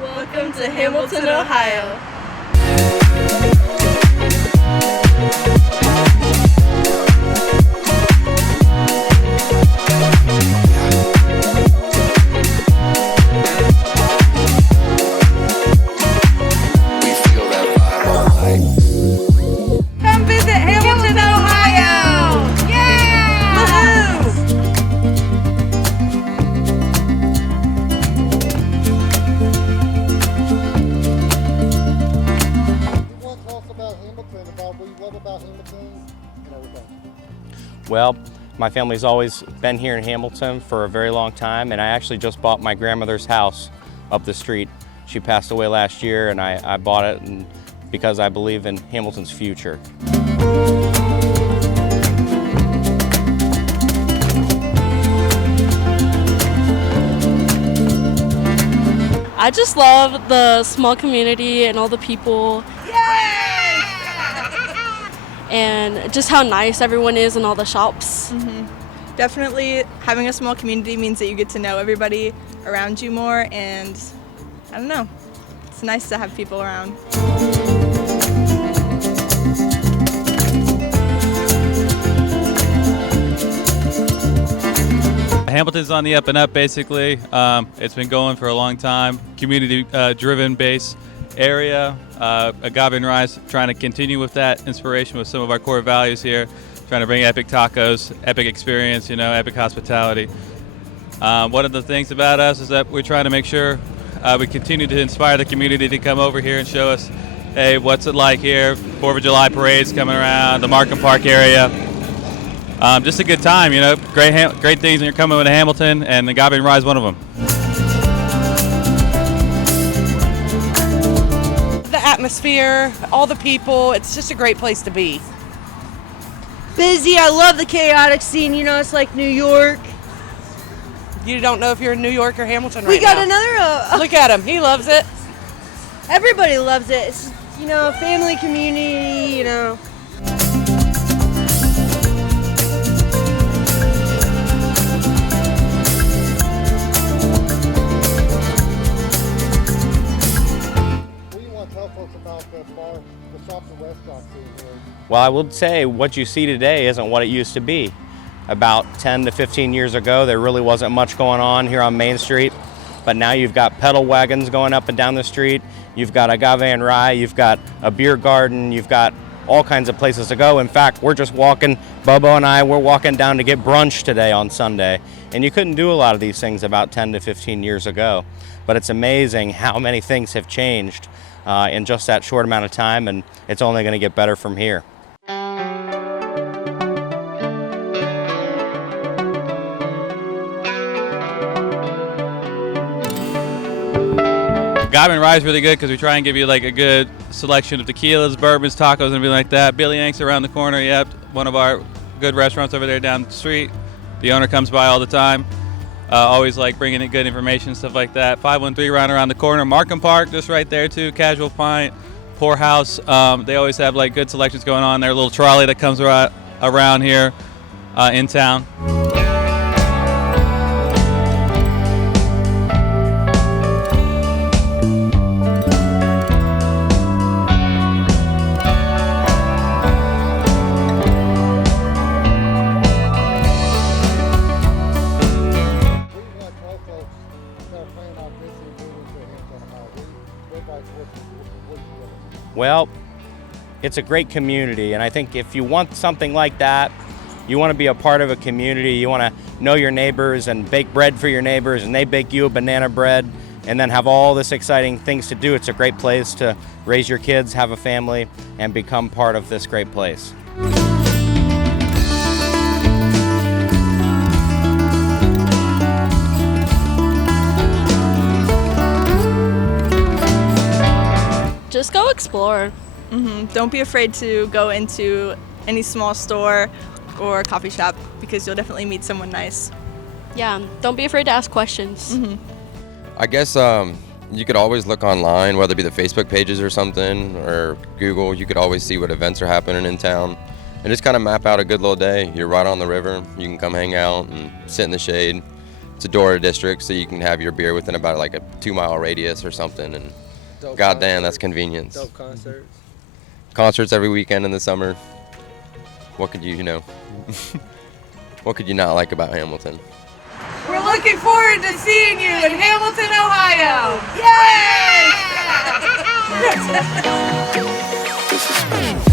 Welcome to Hamilton, Ohio. Come visit Hamilton, Ohio! Yeah! Woohoo! You want to tell us about Hamilton, about what you love about Hamilton and everything? Well, my family's always been here in Hamilton for a very long time, and I actually just bought my grandmother's house up the street. She passed away last year, and I bought it because I believe in Hamilton's future. I just love the small community and all the people. And just how nice everyone is in all the shops. Definitely having a small community means that you get to know everybody around you more, and I don't know, it's nice to have people around. Hamilton's on the up and up, basically. It's been going for a long time. Community-driven base area. Agave and Rise trying to continue with that inspiration with some of our core values here. Trying to bring epic tacos, epic experience, epic hospitality. One of the things about us is that we're trying to make sure we continue to inspire the community to come over here and show us, hey, what's it like here? 4th of July parades coming around, the Markham Park area. Just a good time, great things when you're coming to Hamilton, and Agave and Rise is one of them. The atmosphere, all the people, it's just a great place to be. Busy. I love the chaotic scene. It's like New York. You don't know if you're in New York or Hamilton We right got now. another. Look at him, he loves it. Everybody loves it. It's family, community. What do you want to tell folks about the shops and restaurants here? Well, I would say what you see today isn't what it used to be. About 10 to 15 years ago, there really wasn't much going on here on Main Street, but now you've got pedal wagons going up and down the street, you've got Agave and Rye, you've got a beer garden, you've got all kinds of places to go. In fact, we're just walking, Bobo and I, we're walking down to get brunch today on Sunday, and you couldn't do a lot of these things about 10 to 15 years ago, but it's amazing how many things have changed in just that short amount of time, and it's only going to get better from here. Agave and Rye is really good because we try and give you like a good selection of tequilas, bourbons, tacos, and everything like that. Billy Yank's around the corner, yep, one of our good restaurants over there down the street. The owner comes by all the time. Always like bringing in good information, stuff like that. 513 right around the corner. Markham Park, just right there too. Casual Pint, Poorhouse. They always have like good selections going on. Their little trolley that comes around here in town. Well, it's a great community, and I think if you want something like that, you want to be a part of a community, you want to know your neighbors and bake bread for your neighbors, and they bake you a banana bread, and then have all this exciting things to do. It's a great place to raise your kids, have a family, and become part of this great place. Just go explore. Don't be afraid to go into any small store or coffee shop because you'll definitely meet someone nice. Yeah, don't be afraid to ask questions. I guess you could always look online, whether it be the Facebook pages or something, or Google. You could always see what events are happening in town and just kind of map out a good little day. You're right on the river. You can come hang out and sit in the shade, It's a Dora district, so you can have your beer within about like a 2-mile radius or something. And Dope goddamn, that's concerts. convenience. Dope concerts. Concerts every weekend in the summer. What could you know? What could you not like about Hamilton? We're looking forward to seeing you in Hamilton, Ohio. Yay!